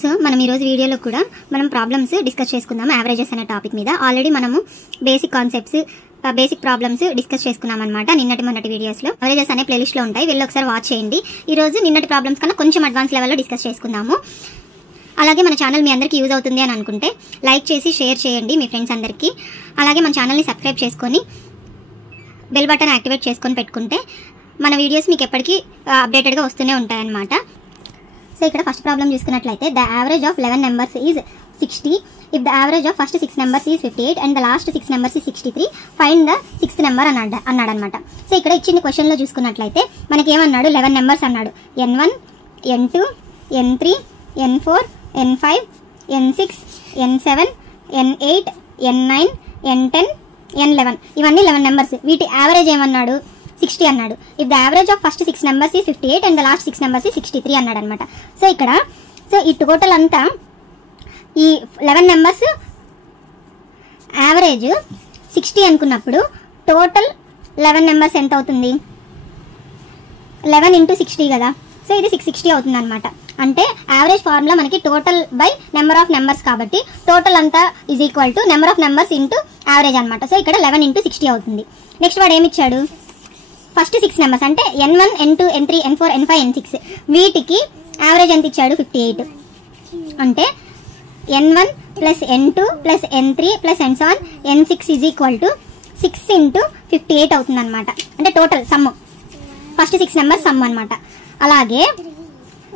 So మనం ఈ రోజు వీడియోలో కూడా మనం ప్రాబ్లమ్స్ డిస్కస్ చేసుకుందాం యావరేజెస్ అనే టాపిక్ మీద. ఆల్రెడీ మనము basic concepts basic problems discuss చేసుకున్నాం అనమాట మొన్నటి వీడియోస్ లో. యావరేజెస్ అనే ప్లేలిస్ట్ లో ఉంటాయి, వెళ్ళి ఒకసారి వాచ్ చేయండి. ఈ రోజు నిన్నటి ప్రాబ్లమ్స్ కన్నా కొంచెం అడ్వాన్స్ లెవెల్లో డిస్కస్ చేసుకుందాము. అలాగే మన ఛానల్ మీ అందరికీ యూజ్ అవుతుంది అని అనుకుంటే లైక్ చేసి షేర్ చేయండి మీ ఫ్రెండ్స్ అందరికీ. అలాగే మన ఛానల్ని సబ్స్క్రైబ్ చేసుకొని బెల్ బటన్ యాక్టివేట్ చేసుకొని పెట్టుకుంటే మన వీడియోస్ మీకు ఎప్పటికీ అప్డేటెడ్గా వస్తూనే ఉంటాయన్నమాట. సో ఇక్కడ ఫస్ట్ ప్రాబ్లం చూసుకున్నట్లయితే the average of 11 numbers is 60 if the average of first 6 numbers is 58 and the last 6 numbers is 63 find the 6th number అన్నాడనమాట. సో ఇక్కడ ఇచ్చిన క్వశ్చన్లో చూసుకున్నట్లయితే మనకి ఏమన్నాడు, 11 నెంబర్స్ అన్నాడు. N1, N2, N3, N4, N5, N6, N7, N8, N9, N10, N11 ఇవన్నీ 11 numbers. వీటి యావరేజ్ ఏమన్నాడు, 60 అన్నాడు. If the average of first 6 numbers ఈ 58 అండ్ ద లాస్ట్ 6 నెంబర్స్ ఈ 63 అన్నాడు అనమాట. సో ఇక్కడ ఈ టోటల్ అంతా ఈ 11 నెంబర్స్ యావరేజ్ 60 అనుకున్నప్పుడు టోటల్ 11 నెంబర్స్ ఎంత అవుతుంది, 11 × 60 కదా. సో ఇది 660 అవుతుంది అనమాట. అంటే యావరేజ్ ఫార్ములా మనకి total by number of numbers కాబట్టి టోటల్ అంతా is equal to number of numbers into average అనమాట. సో ఇక్కడ 11 × 60 అవుతుంది. నెక్స్ట్ వాడు ఏమి ఇచ్చాడు, ఫస్ట్ 6 నెంబర్స్ అంటే N1, N2, N3, N4, N5, N6 వీటికి యావరేజ్ ఎంత ఇచ్చాడు, 58. అంటే N1 plus N2 plus N3 plus N6 is equal to 6 × 58 అవుతుంది అనమాట. అంటే total some first 6 numbers sum అనమాట. అలాగే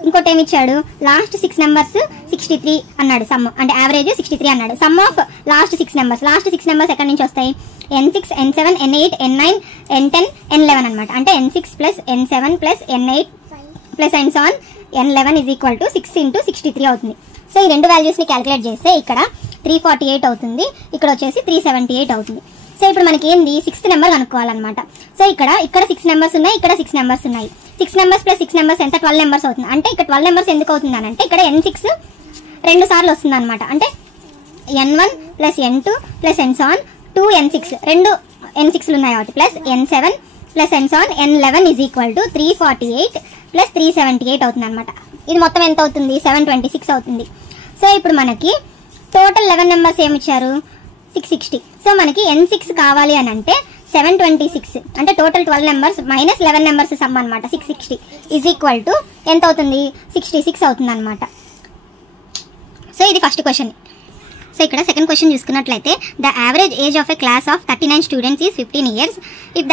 ఇంకోటి ఏమి ఇచ్చాడు, లాస్ట్ 6 నెంబర్స్ 63 అన్నాడు సమ్, అంటే యావరేజ్ 63 అన్నాడు. Some of last 6 numbers, last 6 numbers ఎక్కడి నుంచి వస్తాయి, N6, N7, N8, N9, N10, N11 అనమాట. అంటే N6 plus N7 plus N8 plus N11 is equal to 6 × 63 అవుతుంది. సో ఈ రెండు వాల్యూస్ని క్యాలిక్యులేట్ చేస్తే ఇక్కడ 348 అవుతుంది, ఇక్కడ వచ్చేసి 378 అవుతుంది. సో ఇప్పుడు మనకి ఏంది, 6th నెంబర్ కనుక్కోవాలన్నమాట. సో ఇక్కడ 6 నెంబర్స్ ఉన్నాయి, ఇక్కడ 6 నెంబర్స్ ఉన్నాయి. 6 నెంబర్స్ ప్లస్ 6 నెంబర్స్ ఎంత, 12 నెంబర్స్ అవుతుంది. అంటే ఇక్కడ 12 నెంబర్స్ ఎందుకు అవుతుంది అని అంటే ఇక్కడ N6 2 సార్లు వస్తుంది అనమాట. అంటే N1 plus N2 plus N2 N6 రెండు N6లు ఉన్నాయి కాబట్టి plus N7 plus N11 is equal to 348 plus 378 అవుతుంది అనమాట. ఇది మొత్తం ఎంత అవుతుంది, 726 అవుతుంది. సో ఇప్పుడు మనకి టోటల్ 11 నెంబర్స్ ఏమి ఇచ్చారు, 660. సో మనకి N6 కావాలి అని అంటే 726 అంటే total 12 numbers minus 11 numbers sum అనమాట. 660 ఈజ్ ఈక్వల్ టు ఎంత అవుతుంది, 66 అవుతుంది అనమాట. సో ఇది ఫస్ట్ క్వశ్చన్. సో ఇక్కడ సెకండ్ క్వశ్చన్ చూసుకున్నట్లయితే the average age of a class of 39 students is 15 years. If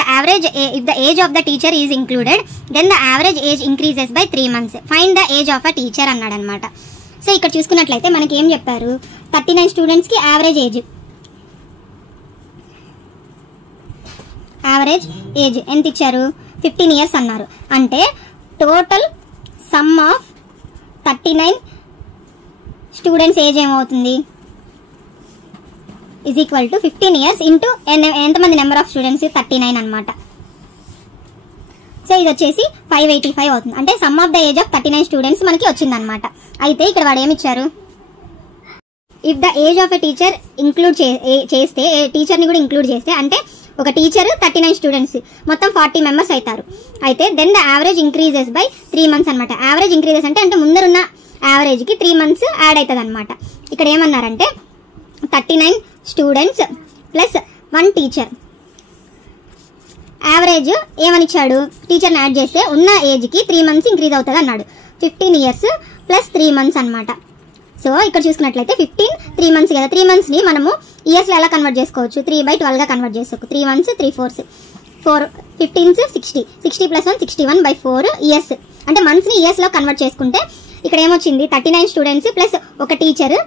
the age of the teacher is included then the average age increases by 3 months. Find the age of a teacher అన్నాడు అనమాట. So ఇక్కడ చూసుకున్నట్లయితే మనకి ఏం చెప్పారు, 39 స్టూడెంట్స్కి average age ఎంత ఇచ్చారు, 15 years అన్నారు. అంటే total sum of 39 students age ఏమవుతుంది, is equal to 15 years into ఎంతమంది నెంబర్ ఆఫ్ స్టూడెంట్స్, 39 అనమాట. సో ఇది వచ్చేసి 585 అవుతుంది. అంటే sum of the age of 39 students మనకి వచ్చిందనమాట. అయితే ఇక్కడ వాడు ఏమి ఇచ్చారు, if the age of a teacher include చేస్తే టీచర్ని కూడా ఇంక్లూడ్ చేస్తే అంటే ఒక టీచర్ 39 స్టూడెంట్స్ మొత్తం 40 మెంబర్స్ అవుతారు. అయితే then the average increases by 3 months అనమాట. యావరేజ్ ఇంక్రీజెస్ అంటే ముందరున్న యావరేజ్కి 3 months యాడ్ అవుతుంది అనమాట. ఇక్కడ ఏమన్నారంటే 39 స్టూడెంట్స్ ప్లస్ 1 టీచర్ యావరేజ్ ఏమని ఇచ్చాడు, టీచర్ని యాడ్ చేస్తే ఉన్న ఏజ్కి 3 months ఇంక్రీజ్ అవుతుంది అన్నాడు. 15 years ప్లస్ 3 months అనమాట. సో ఇక్కడ చూసుకున్నట్లయితే 15 3 months కదా, 3 monthsని మనము ఇయర్స్లో ఎలా కన్వర్ట్ చేసుకోవచ్చు, 3/12గా కన్వర్ట్ చేసుకోవచ్చు. 3 1s 3 4s 4 15s 60 60 + 1 61/4 ఇయర్స్. అంటే మంత్స్ని ఇయర్స్లో కన్వర్ట్ చేసుకుంటే ఇక్కడ ఏమొచ్చింది, 39 స్టూడెంట్స్ ప్లస్ ఒక టీచర్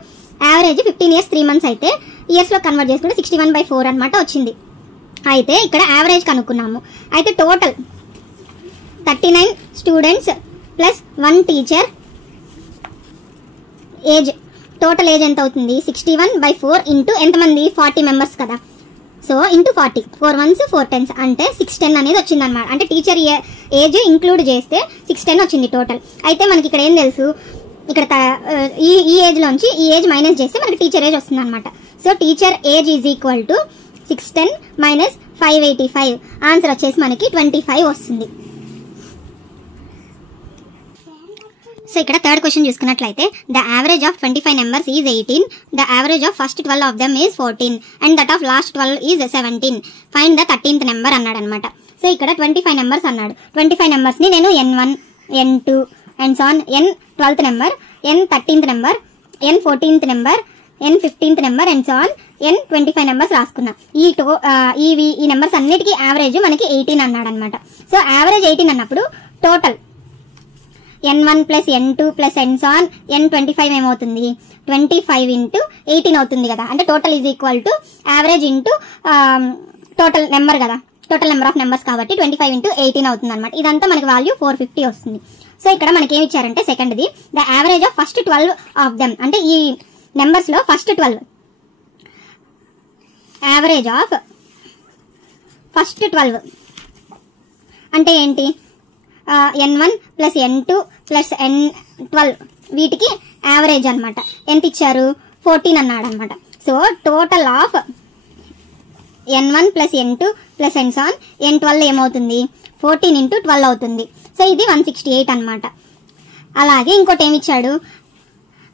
యావరేజ్ 15 years 3 months అయితే ఇయర్స్లో కన్వర్ట్ చేసుకుంటే 61/4 అనమాట వచ్చింది. అయితే ఇక్కడ యావరేజ్ కనుక్కున్నాము. అయితే total 39 students plus 1 teacher age, total age ఎంత అవుతుంది, 61/4 ఇంటూ ఎంతమంది, 40 మెంబర్స్ కదా. సో ఇంటూ 40 4 1s 4 10s అంటే 610 అనేది వచ్చింది అనమాట. అంటే టీచర్ ఏజ్ ఇంక్లూడ్ చేస్తే 610 వచ్చింది టోటల్. అయితే మనకి ఇక్కడ ఏం తెలుసు, ఇక్కడ ఈ ఏజ్లోంచి ఈ ఏజ్ మైనస్ చేస్తే మనకి టీచర్ ఏజ్ వస్తుంది అనమాట. So teacher age is equal to 610 minus 585 answer వచ్చేసి మనకి 25 వస్తుంది. సో ఇక్కడ థర్డ్ క్వశ్చన్ చూసుకున్నట్లయితే the average of 25 numbers is 18, the average of first 12 of them is 14 and that of last 12 is 17. Find the 13th number అన్నాడు అనమాట. So ఇక్కడ 25 numbers అన్నాడు. 25 నెంబర్స్ని నేను n1, n2 and so on, n 12th number, n 13th number, n 14th number, n 15th number and so on, n 25 numbers రాసుకున్నా. ఈ numbers అన్నిటికీ average మనకి 18 అన్నాడు అనమాట. సో యావరేజ్ 18 అన్నప్పుడు total n1 plus n2 plus n so on, n 25 ఏమవుతుంది, 25 into 18 అవుతుంది కదా. అంటే total is equal to average into total number కదా, టోటల్ నెంబర్ ఆఫ్ నెంబర్స్ కాబట్టి 25 ఇంటూ 18 అవుతుంది అనమాట. ఇదంతా మనకి వాల్యూ 450 వస్తుంది. సో ఇక్కడ మనకి ఏమి ఇచ్చారంటే సెకండ్ది the average of first 12 of them, అంటే ఈ నెంబర్స్లో ఫస్ట్ 12, యావరేజ్ ఆఫ్ ఫస్ట్ 12 అంటే ఏంటి, n1 plus n2 plus n12 వీటికి యావరేజ్ అనమాట. ఎంత ఇచ్చారు, 14 అన్నాడు అనమాట. So total of n1 plus n2 plus n so on, n12 ఏమవుతుంది, 14 ఇంటూ 12 అవుతుంది. సో ఇది 168 అనమాట. అలాగే ఇంకోటి ఏమి ఇచ్చాడు,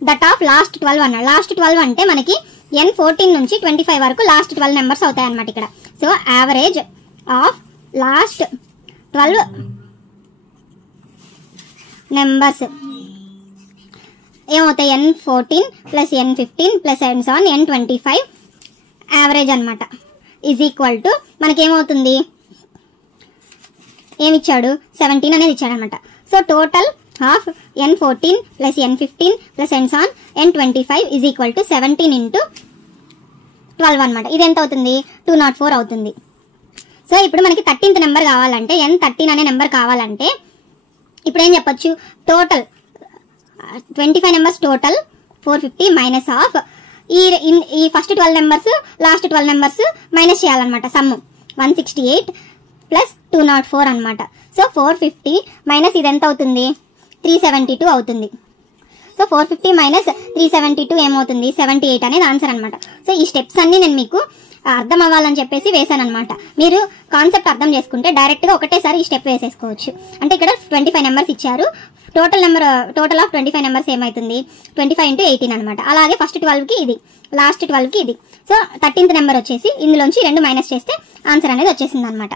దట్ ఆఫ్ లాస్ట్ 12 అన్నాడు. లాస్ట్ 12 అంటే మనకి n14 నుంచి 25 వరకు లాస్ట్ 12 నెంబర్స్ అవుతాయి అనమాట ఇక్కడ. So average of last 12 numbers ఏమవుతాయి, n14 plus n15 plus n so on, n25 average అనమాట ఈజ్ ఈక్వల్ టు మనకేమవుతుంది, ఏమిచ్చాడు, 17 అనేది ఇచ్చాడు అనమాట. So total of n14 plus n15 plus n so on, n25 is equal to 17 into 12 అనమాట. ఇది ఎంత అవుతుంది, 204 అవుతుంది. సో ఇప్పుడు మనకి 13th నెంబర్ కావాలంటే, n13 అనే నెంబర్ కావాలంటే ఇప్పుడు ఏం చెప్పొచ్చు, total 25 numbers total 450 minus of ఈ first 12 numbers last 12 numbers minus చేయాలన్నమాట. సమ్ 168 ప్లస్ 204 అనమాట. సో 450 మైనస్ ఇది ఎంత అవుతుంది, 372 అవుతుంది. సో 450 మైనస్ 372 ఏమవుతుంది, 78 అనేది ఆన్సర్ అనమాట. సో ఈ స్టెప్స్ అన్ని నేను మీకు అర్థం అవ్వాలని చెప్పేసి వేసాను అనమాట. మీరు కాన్సెప్ట్ అర్థం చేసుకుంటే డైరెక్ట్గా ఒకటేసారి ఈ స్టెప్ వేసేసుకోవచ్చు. అంటే ఇక్కడ 25 నెంబర్స్ ఇచ్చారు, టోటల్ ఆఫ్ 25 నెంబర్స్ ఏమవుతుంది, 25 ఇంటూ 18 అనమాట. అలాగే ఫస్ట్ 12కి ఇది, లాస్ట్ 12కి ఇది. సో 13th నెంబర్ వచ్చేసి ఇందులోంచి 2 మైనస్ చేస్తే ఆన్సర్ అనేది వచ్చేసింది అనమాట.